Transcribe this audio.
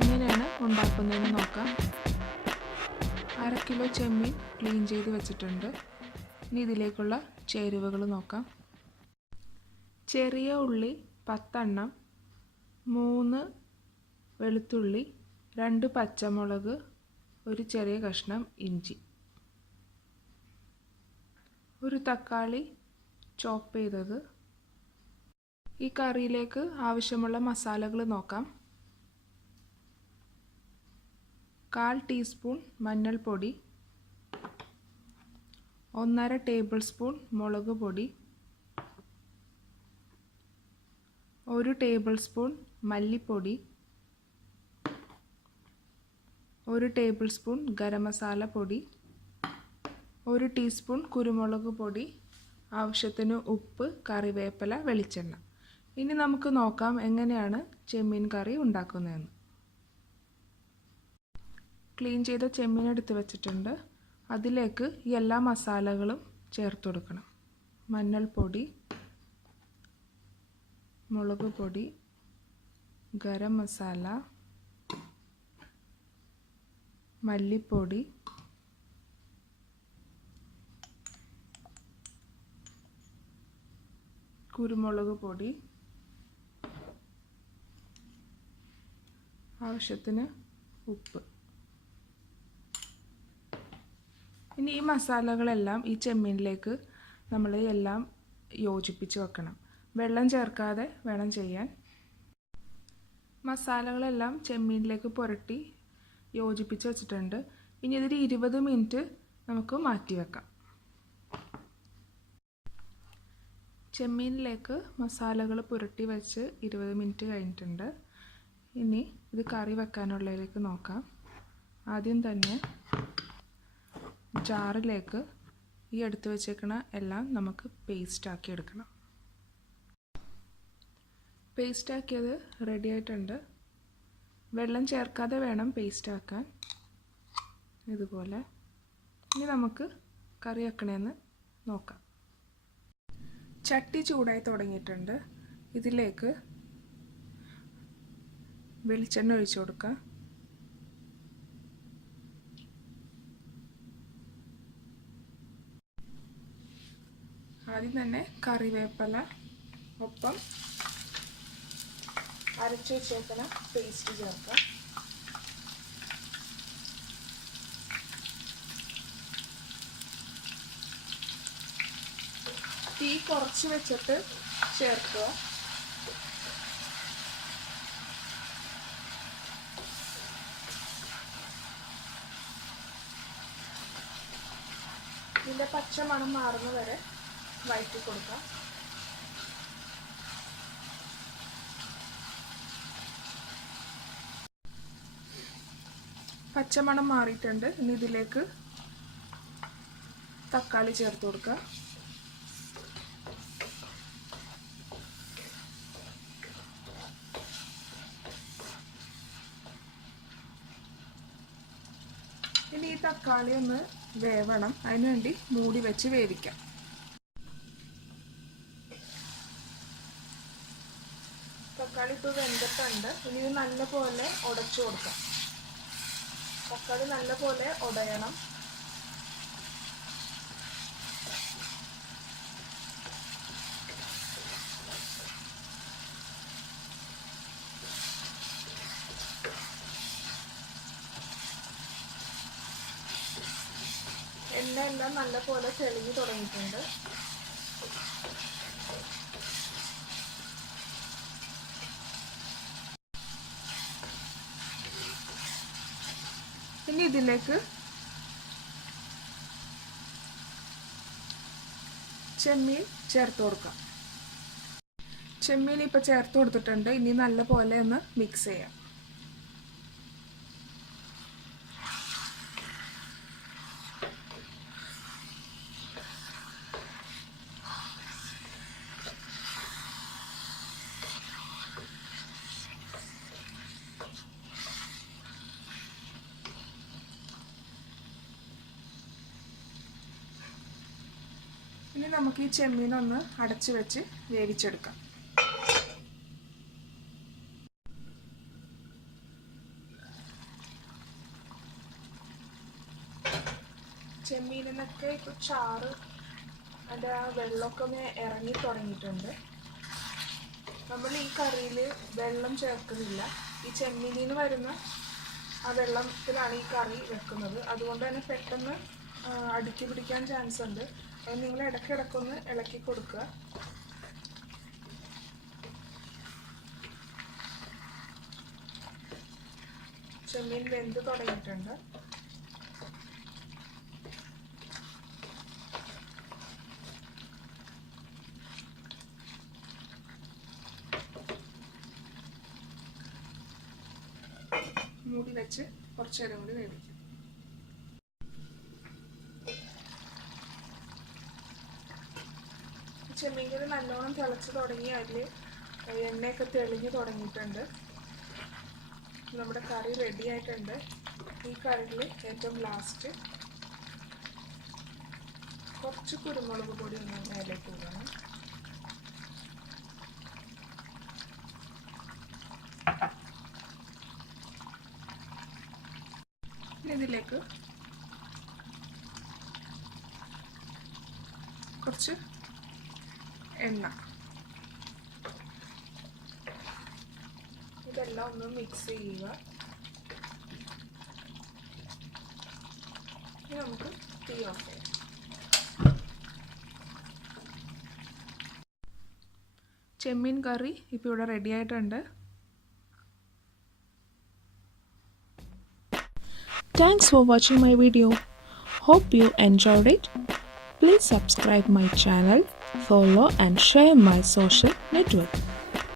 എങ്ങനെയാണ് ഉണ്ടാക്കുന്നതെന്ന് നോക്കാം. 1/2 കിലോ ചെമ്മീൻ ക്ലീൻ ചെയ്ത് വെച്ചിട്ടുണ്ട്. ഇനി ഇതിലേക്കുള്ള ചേരുവകൾ നോക്കാം. ചെറിയ ഉള്ളി 10 എണ്ണം, 3 വെളുത്തുള്ളി, 2 പച്ചമുളക്, ഒരു ചെറിയ കഷ്ണം ഇഞ്ചി, ഒരു തക്കാളി ചോപ്പ് ചെയ്തത്. ഈ കറിയിലേക്ക് ആവശ്യമുള്ള മസാലകൾ നോക്കാം. 1/4 ടീസ്പൂൺ മഞ്ഞൾപ്പൊടി, 1/2 ടേബിൾ സ്പൂൺ മുളക് പൊടി, 1 ടേബിൾ സ്പൂൺ മല്ലിപ്പൊടി, 1 ടേബിൾ സ്പൂൺ ഗരം മസാല പൊടി, 1 ടീസ്പൂൺ കുരുമുളക് പൊടി, ആവശ്യത്തിന് ഉപ്പ്, കറിവേപ്പില, വെളിച്ചെണ്ണ. ഇനി നമുക്ക് നോക്കാം എങ്ങനെയാണ് ചെമ്മീൻ കറി ഉണ്ടാക്കുന്നതെന്ന്. ക്ലീൻ ചെയ്ത ചെമ്മീൻ എടുത്ത് വെച്ചിട്ടുണ്ട്. അതിലേക്ക് ഈ എല്ലാ മസാലകളും ചേർത്ത് കൊടുക്കണം. മഞ്ഞൾപ്പൊടി, മുളക് പൊടി, ഗരം മസാല, മല്ലിപ്പൊടി, കുരുമുളക് പൊടി, ആവശ്യത്തിന് ഉപ്പ്. ഇനി ഈ മസാലകളെല്ലാം ഈ ചെമ്മീനിലേക്ക് നമ്മൾ എല്ലാം യോജിപ്പിച്ച് വെക്കണം. വെള്ളം ചേർക്കാതെ വേണം ചെയ്യാൻ. മസാലകളെല്ലാം ചെമ്മീനിലേക്ക് പുരട്ടി യോജിപ്പിച്ച് വെച്ചിട്ടുണ്ട്. ഇനി ഇതിൽ 20 മിനിറ്റ് നമുക്ക് മാറ്റി വെക്കാം. ചെമ്മീനിലേക്ക് മസാലകൾ പുരട്ടി വെച്ച് 20 മിനിറ്റ് കഴിഞ്ഞിട്ടുണ്ട്. ഇനി ഇത് കറി വെക്കാനുള്ളതിലേക്ക് നോക്കാം. ആദ്യം തന്നെ ജാറിലേക്ക് ഈ എടുത്ത് വെച്ചേക്കണ എല്ലാം നമുക്ക് പേസ്റ്റാക്കി എടുക്കണം. പേസ്റ്റാക്കിയത് റെഡി ആയിട്ടുണ്ട്. വെള്ളം ചേർക്കാതെ വേണം പേസ്റ്റാക്കാൻ. ഇതുപോലെ. ഇനി നമുക്ക് കറി വെക്കണമെന്ന് നോക്കാം. ചട്ടി ചൂടായി തുടങ്ങിയിട്ടുണ്ട്. ഇതിലേക്ക് വെളിച്ചെണ്ണ ഒഴിച്ചു കൊടുക്കാം. ആദ്യം തന്നെ കറിവേപ്പില, ഒപ്പം അരച്ച് വെച്ചേക്കുന്ന പേസ്റ്റ് ചേർക്കാം. തീ കുറച്ച് വെച്ചിട്ട് ചേർക്കുക. ഇതിൻ്റെ പച്ച മണം മാറുന്ന വരെ വഴറ്റി കൊടുക്കാം. പച്ചമണം മാറിയിട്ടുണ്ട്. ഇനി ഇതിലേക്ക് തക്കാളി ചേർത്ത് കൊടുക്കുക. ഇനി ഈ തക്കാളി ഒന്ന് വേവണം. അതിനുവേണ്ടി മൂടി വെച്ച് വേവിക്കാം. തക്കാളി ഇപ്പോൾ വെന്തിട്ടുണ്ട്. ഇനി ഇത് നല്ലപോലെ ഉടച്ചു കൊടുക്കാം. തക്കാളി നല്ലപോലെ ഉടയണം. എല്ലാം നല്ലപോലെ തെളിഞ്ഞു തുടങ്ങിയിട്ടുണ്ട്. ഇനി ഇതിലേക്ക് ചെമ്മീൻ ചേർത്ത് കൊടുക്കാം. ചെമ്മീൻ ഇപ്പോൾ ചേർത്ത് കൊടുത്തിട്ടുണ്ട്. ഇനി നല്ലപോലെ ഒന്ന് മിക്സ് ചെയ്യാം. ഇനി നമുക്ക് ഈ ചെമ്മീൻ ഒന്ന് അടച്ചു വെച്ച് വേവിച്ചെടുക്കാം. ചെമ്മീനിന്നൊക്കെ ഇപ്പോൾ ചാറ് അതിൻ്റെ ആ വെള്ളമൊക്കെ ഒന്ന് ഇറങ്ങി തുടങ്ങിയിട്ടുണ്ട്. നമ്മൾ ഈ കറിയിൽ വെള്ളം ചേർക്കുന്നില്ല. ഈ ചെമ്മീനിൽ നിന്ന് വരുന്ന ആ വെള്ളത്തിലാണ് ഈ കറി വെക്കുന്നത്. അതുകൊണ്ട് തന്നെ പെട്ടെന്ന് അടുക്കി പിടിക്കാൻ ചാൻസ് ഉണ്ട്. അത് നിങ്ങൾ ഇടയ്ക്കിടയ്ക്കൊന്ന് ഇളക്കി കൊടുക്കുക. ചെമ്മീൻ വെന്ത് തുടങ്ങിയിട്ടുണ്ട്. മൂടി വെച്ച് കുറച്ച് നേരം കൂടി വേവിക്കും. ചെമ്മീൻ കറി നല്ലോണം തിളച്ച് തുടങ്ങി അതിൽ എണ്ണയൊക്കെ തെളിഞ്ഞ് തുടങ്ങിയിട്ടുണ്ട്. നമ്മുടെ കറി റെഡി ആയിട്ടുണ്ട്. ഈ കറിയിൽ ഏറ്റവും ലാസ്റ്റ് കുറച്ച് കുരുമുളക് പൊടി ഒന്ന് മേലേക്ക് ഇടണം. ഇതിലേക്ക് കുറച്ച് എണ്ണ, ഇതെല്ലാം ഒന്ന് മിക്സ് ചെയ്യുക. ഇനി നമുക്ക് തീ ഓഫ് ചെയ്യാം. ചെമ്മീൻ കറി ഇപ്പോൾ ഇവിടെ റെഡി ആയിട്ടുണ്ട്. Thanks for watching my video. Hope you enjoyed it. Please subscribe my channel, follow and share my social network.